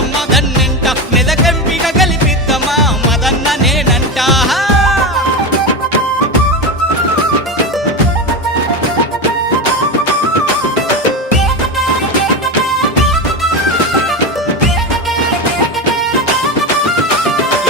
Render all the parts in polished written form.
నీలమ్మ దన్నెంట మెదకెంపిక గెలిపిద్దమా మదన్న నేనంట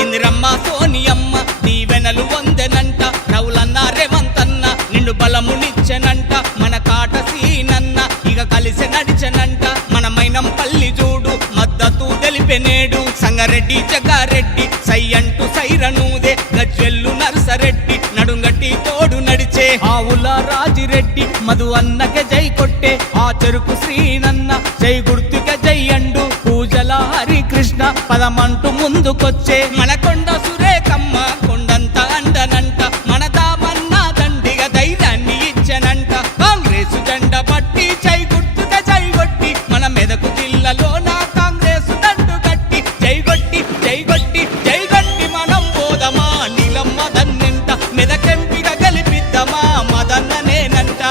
ఇందిరమ్మ సోనియమ్మ దీవెనలు వందెనంట రౌలన్న రేవంతన్న నిండు బలమునిచ్చెనంట మన కాట సీనన్న ఇక కలిసి నడిచెనంట మన మైనం పల్లి చూడు మద్దతు తెలిపెనేడు సంగారెడ్డి జగ్గారెడ్డి సై అంటూ సైరనూదే గజ్వెల్లు నర్సరెడ్డి నడుంగట్టి తోడు నడిచే ఆవుల రాజిరెడ్డి మధు అన్నకే జై కొట్టే ఆ చెరుకు శ్రీనన్న జై గుర్తుకే జై అండు పూజల హరికృష్ణ పదమంటూ ముందుకొచ్చే మన కొండ సురేఖమ్మ కొండంత అండనంట మన దామన్న దండిగా ధైర్యాన్ని ఇచ్చనంట కాంగ్రెస్ జెండ పట్టి జై గుర్తుగా జై కొట్టి మన మెదకు జిల్లాలో నా కాంగ్రెస్ దండు కట్టి జై కొట్టి జై కొట్టి జై కొట్టి మనం పోదమా నీలమ్మ దన్నెంట మెదకెంపిగా గెలిపిద్దమా మదన్న నేనంట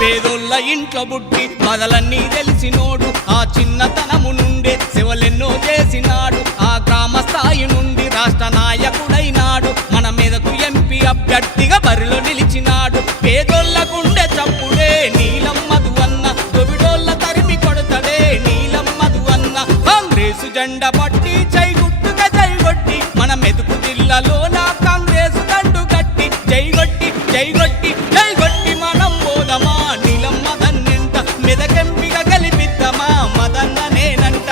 పేదోళ్ళ ఇంట్లో బుట్టి బదలన్నీ తెలిసినోడు ఆ చిన్నతనము నుండే శివలెన్నో చేసినాడు ఆ గ్రామ స్థాయి నుండి రాష్ట్ర నాయకుడైనాడు మన మీదకు ఎంపీ అభ్యర్థిగా బరిలో నిలిచినాడు పేదోళ్ళ గుండె చప్పుడే నీలమ్మదు అన్న దొవిడోళ్ళ తరిమి కొడతడే నీలమ్మదు అన్న కాంగ్రెస్ జెండా పట్టి జై గుట్టుగా జై కొట్టి మన మెదకు జిల్లాలో నా కాంగ్రెస్ దండు కట్టి జై కొట్టి జై కొట్టి జై కొట్టి మనం పోదమా నీలమ్మ దన్నెంట మెదకెంపిగా గెలిపిద్దమా మదన్న నేనంట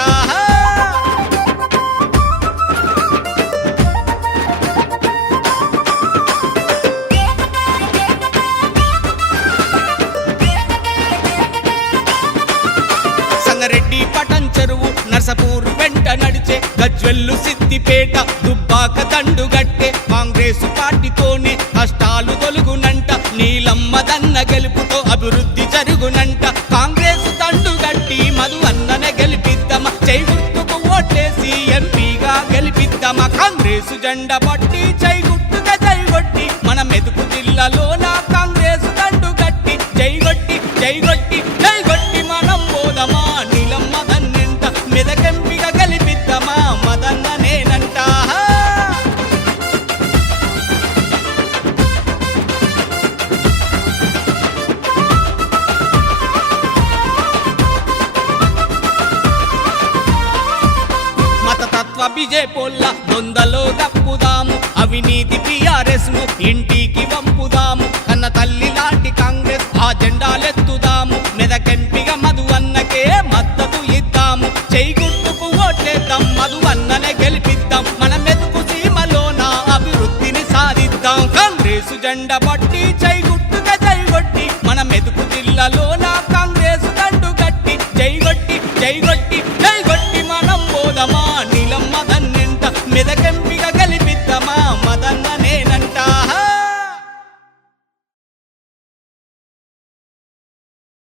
సంగారెడ్డి పటం చెరువు నర్సపూర్ వెంట నడిచే గజ్వెల్లు సిద్దిపేట దుబ్బాక దండుగట్టే కాంగ్రెస్ పార్టీతోనే కష్టాలు తొలుగునంట నీలమ్మ దన్న గెలుపుతో అభివృద్ధి జరుగునంట కాంగ్రెస్ దండుగట్టి మధు అన్ననే గెలిపిద్దమా జై గుర్తుకు ఓట్లేసి ఎంపీగా గెలిపిద్దమా కాంగ్రెస్ జెండా పట్టి జై గుర్తుగా జై కొట్టి మన మెదకు జిల్లాలో నా కాంగ్రెస్ దండుగట్టి జై కొట్టి జై కొట్టి జై కొట్టి మనం పోదమా నీలమ్మ దన్నెంట మెదకెంపిగా గెలిపిద్దమా మదన్న నేనంట మతతత్వ బిజెపోల్ల దొందలో గప్పుదాము అవినీతి టిఆర్ఎస్ ను ఇంటికి వంపుదాము కన్న తల్లి లాంటి కాంగ్రెస్ ఆ జెండాలెత్తుదాము మెదకెంపిగా మధు అన్నకే మద్దతు ఇద్దాము జై గుర్తుకు ఓట్లేద్దాం మధు అన్ననే గెలిపిద్దాం మన మెతుకు సీమలో నా అభివృద్ధిని సాధిద్దాం కాంగ్రెస్ జెండా పట్టి జై గుర్తుగా జై కొట్టి మన మెతుకు జిల్లాలో నా